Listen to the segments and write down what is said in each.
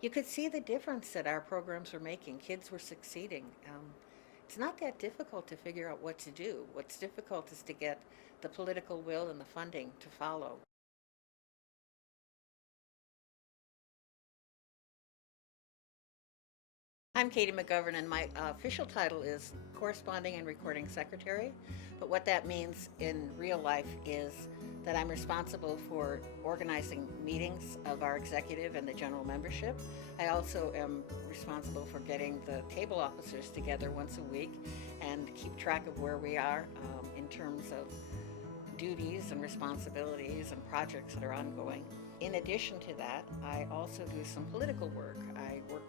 You could see the difference that our programs were making. Kids were succeeding. It's not that difficult to figure out what to do. What's difficult is to get the political will and the funding to follow. I'm Katie McGovern, and my official title is Corresponding and Recording Secretary. But what that means in real life is that I'm responsible for organizing meetings of our executive and the general membership. I also am responsible for getting the table officers together once a week and keep track of where we are in terms of duties and responsibilities and projects that are ongoing. In addition to that, I also do some political work. I work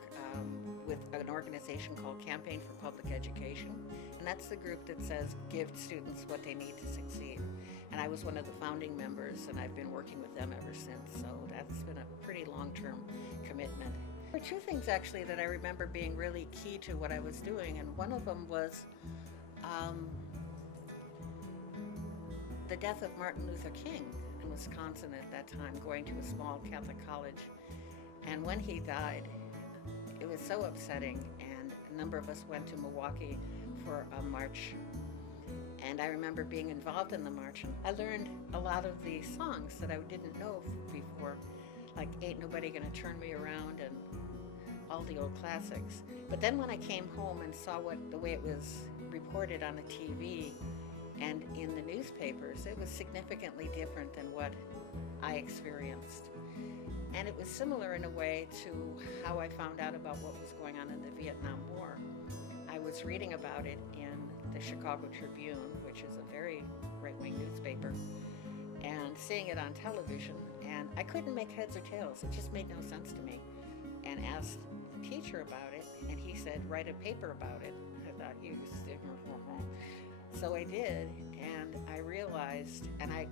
with an organization called Campaign for Public Education, and that's the group that says give students what they need to succeed. And I was one of the founding members, and I've been working with them ever since, so that's been a pretty long-term commitment. There were two things actually that I remember being really key to what I was doing, and one of them was um, the death of Martin Luther King in Wisconsin at that time, going to a small Catholic college. And when he died, it was so upsetting, and a number of us went to Milwaukee for a march. And I remember being involved in the march, and I learned a lot of the songs that I didn't know before, like Ain't Nobody Gonna Turn Me Around and all the old classics. But then when I came home and saw the way it was reported on the TV and in the newspapers, it was significantly different than what I experienced. And it was similar in a way to how I found out about what was going on in the Vietnam War. I was reading about it in the Chicago Tribune, which is a very right-wing newspaper, and seeing it on television, and I couldn't make heads or tails. It just made no sense to me. And asked the teacher about it, and he said, write a paper about it. I thought, you stick. So I did, and I realized, and I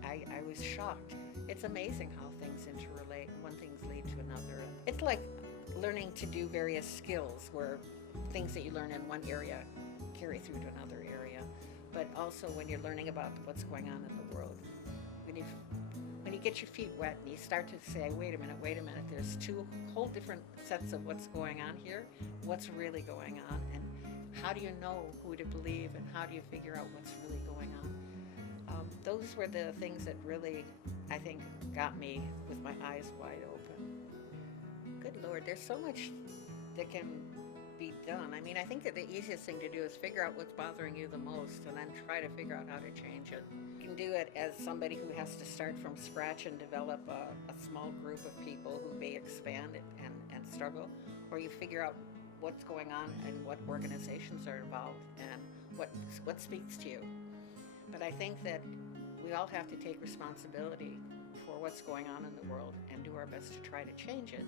was shocked. It's amazing how things interrelate. One thing's lead to another. It's like learning to do various skills where things that you learn in one area carry through to another area. But also when you're learning about what's going on in the world. When you get your feet wet and you start to say, wait a minute, there's two whole different sets of what's going on here, what's really going on, and how do you know who to believe, and how do you figure out what's really going on? Those were the things that really, I think, got me with my eyes wide open. Good Lord, there's so much that can be done. I mean, I think that the easiest thing to do is figure out what's bothering you the most and then try to figure out how to change it. You can do it as somebody who has to start from scratch and develop a small group of people who may expand it and struggle, or you figure out what's going on and what organizations are involved and what speaks to you. But I think that we all have to take responsibility for what's going on in the world and do our best to try to change it.